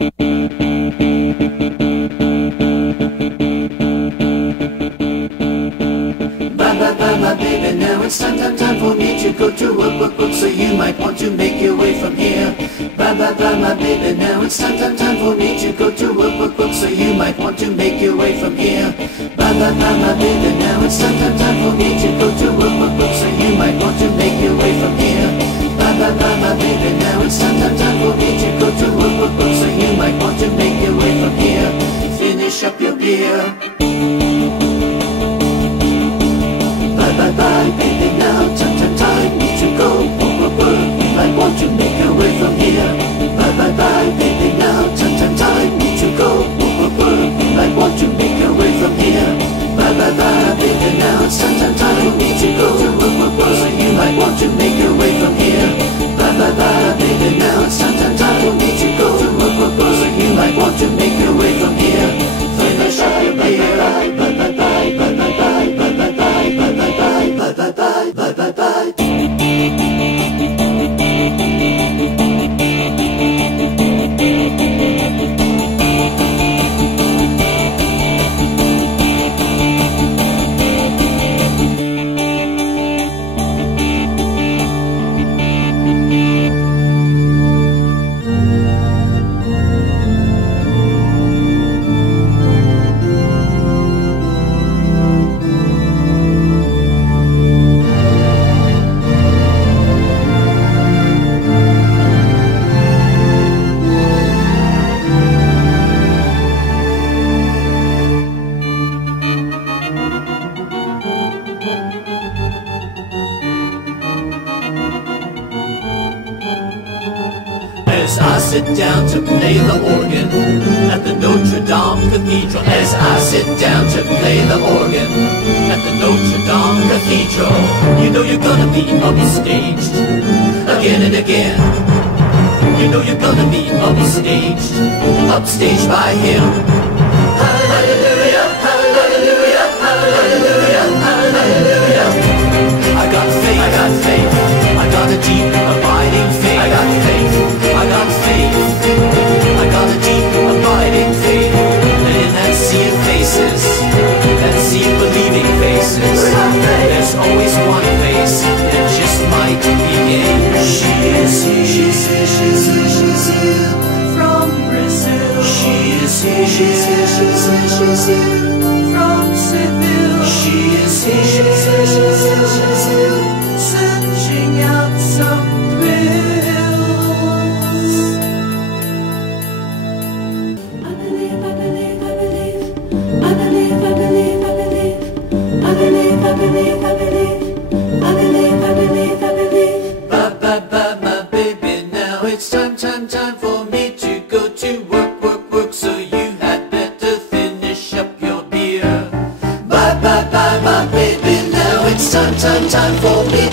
My baby, now it's time for me to go to work, so you might want to make your way from here. Bye, my baby, now it's time for me to go to work, so you might want to make your way from here. Bye, my baby, now it's time for me to go to work, so you might want to make your way from here. Bye, my baby, now it's time for me to go to work, so you might want to make your way from here. Finish up your beer. Bye, baby, now time need to go. You might want to make your way from here. Bye, baby, now time need to go. You might want to make your way from here. Bye, baby, now it's time need to go. So you might want to make your way from here. Bye, baby, now it's time need to go. So you might want to make your way from here. Finish up your beer. Bye, bye, bye, bye, bye, bye, bye, bye, bye, bye, bye, bye, bye, bye, bye, bye, bye. As I sit down to play the organ at the Notre Cathedral. As I sit down to play the organ at the Notre Cathedral. You know you're gonna be upstaged again and again. You know you're gonna be upstaged by him. Hallelujah, hallelujah, hallelujah, hallelujah. I got faith, I got faith, I got a deep abiding faith. I got faith, I got faith, I got a deep abiding faith. And in that sea of faces, that sea of believing faces, there's always one face that just might be gay. She is here, she's here, she's here, she's here from Brazil. She is here, she's here, she's here, she's here from Seville. She is here, she's here, she's here, she's here searching out some thrills. I believe, I believe, I believe, I believe, I believe, I believe, I believe, I believe, I believe, I believe, I believe, I believe. Bye, my baby, now it's time for me to go to work, so you had better finish up your beer. Bye, my baby, now it's time for me